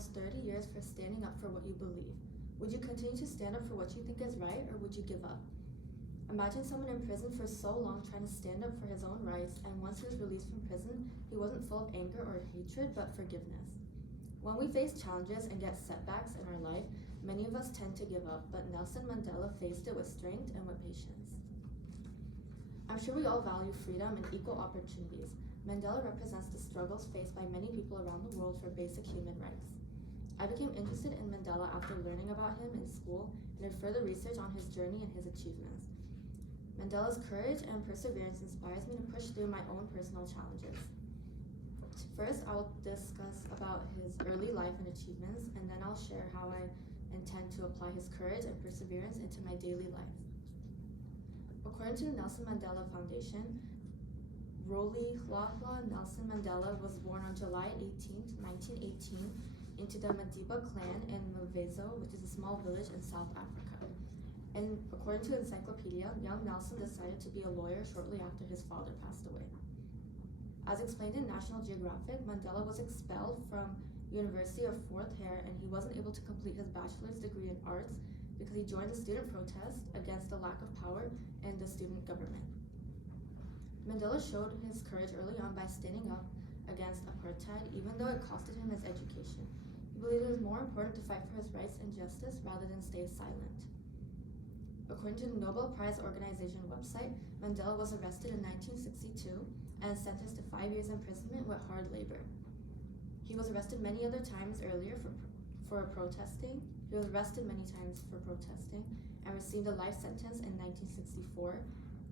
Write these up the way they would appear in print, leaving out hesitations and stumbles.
almost 30 years for standing up for what you believe. Would you continue to stand up for what you think is right, or would you give up? Imagine someone in prison for so long trying to stand up for his own rights, and once he was released from prison, he wasn't full of anger or hatred, but forgiveness. When we face challenges and get setbacks in our life, many of us tend to give up, but Nelson Mandela faced it with strength and with patience. I'm sure we all value freedom and equal opportunities. Mandela represents the struggles faced by many people around the world for basic human rights. I became interested in Mandela after learning about him in school and did further research on his journey and his achievements. Mandela's courage and perseverance inspires me to push through my own personal challenges. First, I will discuss about his early life and achievements, and then I'll share how I intend to apply his courage and perseverance into my daily life. According to the Nelson Mandela Foundation, Rolihlahla Nelson Mandela was born on July 18, 1918, into the Madiba clan in Mvezo, which is a small village in South Africa. And according to Encyclopedia, young Nelson decided to be a lawyer shortly after his father passed away. As explained in National Geographic, Mandela was expelled from University of Fort Hare, and he wasn't able to complete his bachelor's degree in arts because he joined a student protest against the lack of power in the student government. Mandela showed his courage early on by standing up against apartheid, even though it costed him his education. He believed it was more important to fight for his rights and justice rather than stay silent. According to the Nobel Prize Organization website, Mandela was arrested in 1962 and sentenced to 5 years imprisonment with hard labor. He was arrested many other times earlier for protesting. He was arrested many times for protesting and received a life sentence in 1964.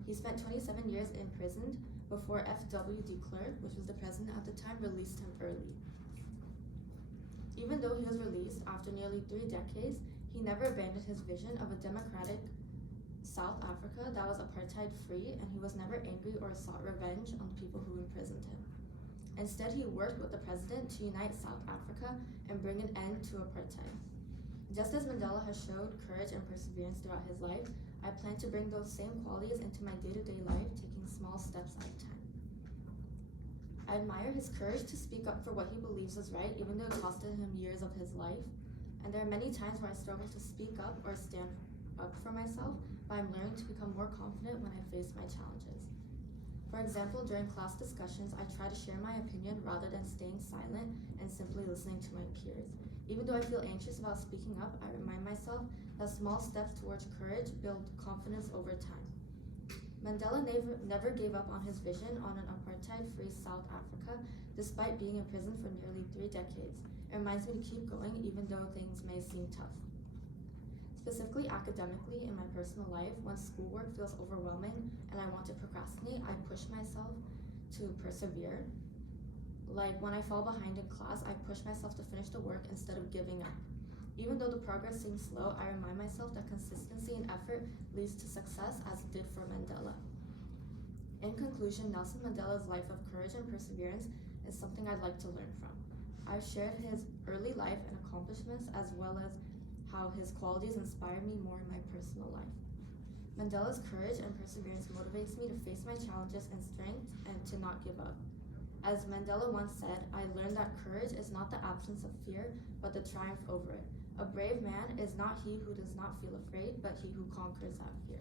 He spent 27 years imprisoned before F.W. de Klerk, which was the president at the time, released him early. Even though he was released after nearly 3 decades, he never abandoned his vision of a democratic South Africa that was apartheid-free, and he was never angry or sought revenge on the people who imprisoned him. Instead, he worked with the president to unite South Africa and bring an end to apartheid. Just as Mandela has showed courage and perseverance throughout his life, I plan to bring those same qualities into my day-to-day life, taking small steps at a time. I admire his courage to speak up for what he believes is right, even though it costed him years of his life. And there are many times where I struggle to speak up or stand up for myself, but I'm learning to become more confident when I face my challenges. For example, during class discussions, I try to share my opinion rather than staying silent and simply listening to my peers. Even though I feel anxious about speaking up, I remind myself that small steps towards courage build confidence over time. Mandela never gave up on his vision on an apartheid-free South Africa, despite being in prison for nearly 3 decades. It reminds me to keep going even though things may seem tough. Specifically academically, in my personal life, when schoolwork feels overwhelming and I want to procrastinate, I push myself to persevere. Like when I fall behind in class, I push myself to finish the work instead of giving up. Even though the progress seems slow, I remind myself that consistency and effort leads to success, as it did for Mandela. In conclusion, Nelson Mandela's life of courage and perseverance is something I'd like to learn from. I've shared his early life and accomplishments, as well as how his qualities inspire me more in my personal life. Mandela's courage and perseverance motivates me to face my challenges in strength and to not give up. As Mandela once said, I learned that courage is not the absence of fear, but the triumph over it. A brave man is not he who does not feel afraid, but he who conquers that fear.